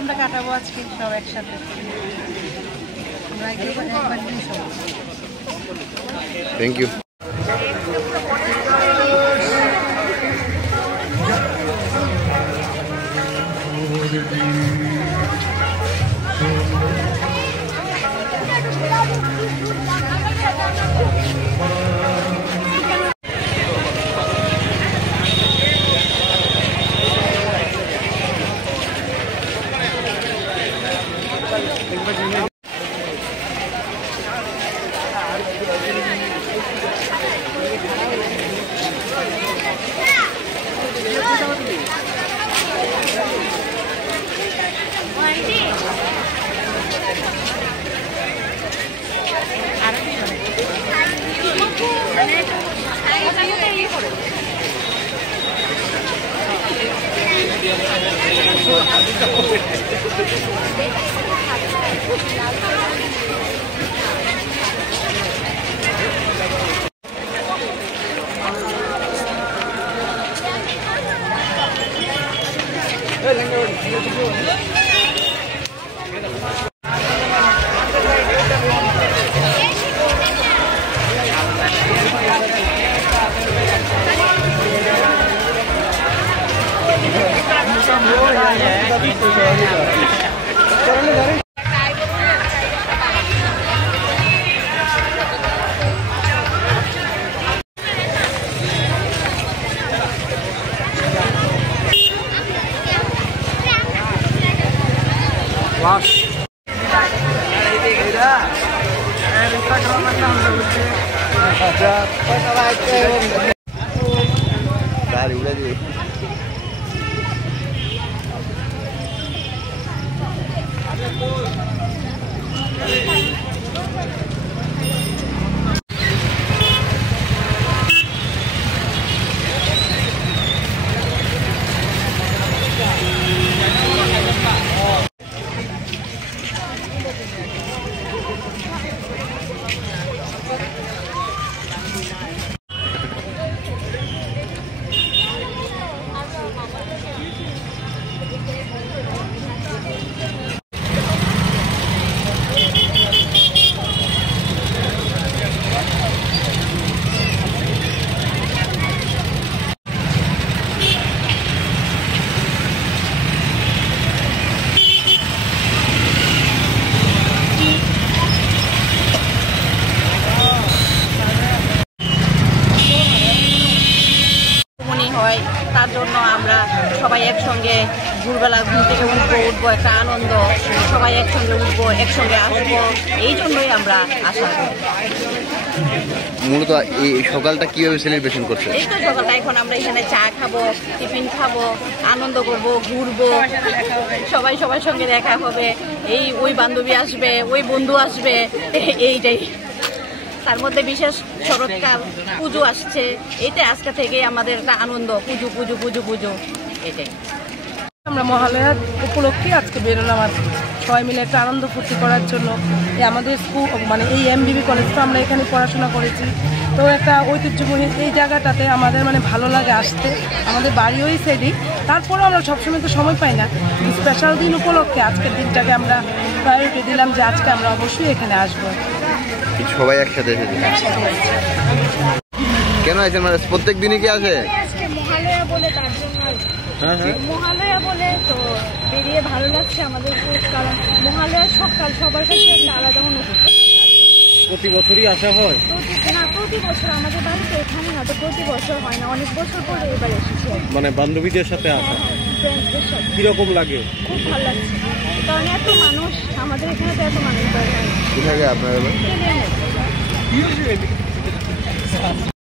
আমরা কাটাবো আজকে সব একসাথে। Thank you. Dari udah di. ভোরবেলা ঘুম থেকে উঠবো একটা আনন্দ, সবাই একসঙ্গে উঠবো, একসঙ্গে আসবো, এই জন্যই আমরা আশা করি। মূলত এই সকালটা কিভাবে সেলিব্রেশন করছে? এই তো সকালটা এখন আমরা এখানে চা খাবো, টিফিন খাবো, আনন্দ করবো, ঘুরবো, সবাই সবার সঙ্গে দেখা হবে, ওই বান্ধবী আসবে, ওই বন্ধু আসবে, এইটাই। তার মধ্যে বিশেষ শরৎকাল, পুজো আসছে, এইটা আজকে থেকেই আমাদের একটা আনন্দ, পুজো পুজো পুজো পুজো, এটাই। আমরা মহালয়ার উপলক্ষে আজকে বেরোলাম আর সবাই মিলে একটা আনন্দ ফুর্তি করার জন্য। আমাদের স্কুল মানে এই এমবিবি কলেজ, তো আমরা এখানে পড়াশোনা করেছি, তো একটা ঐতিহ্যময়ী এই জায়গাটাতে আমাদের মানে ভালো লাগে আসতে। আমাদের বাড়িও এই সাইডেই, তারপরেও আমরা সবসময় তো সময় পাই না। স্পেশাল দিন উপলক্ষে আজকের দিনটাকে আমরা প্রায়োরিটি দিলাম যে আজকে আমরা অবশ্যই এখানে আসবো। সবাই একসাথে এসেছে কেন আছেন? মানে প্রত্যেক দিনই কি আছে? মহালয়া বলে তার জন্য মহালয়া বলে তো বেরিয়ে ভালো লাগছে আমাদের খুব, কারণ মহালয়ার সকাল সবার কাছে একটা আলাদা অনুভূতি। প্রতি বছরই আসা হয়? প্রতি বছর আমাদের বাড়িতে এখানে না, তো প্রতি বছর হয় না, অনেক বছর পরে এবার এসেছি। মানে বান্ধবীদের সাথে আসা, ফ্রেন্ডসদের সাথে কিরকম লাগে? খুব ভালো লাগছে, কারণ এত মানুষ, আমাদের এখানে তো এত মানুষ কি থাকে আপনার?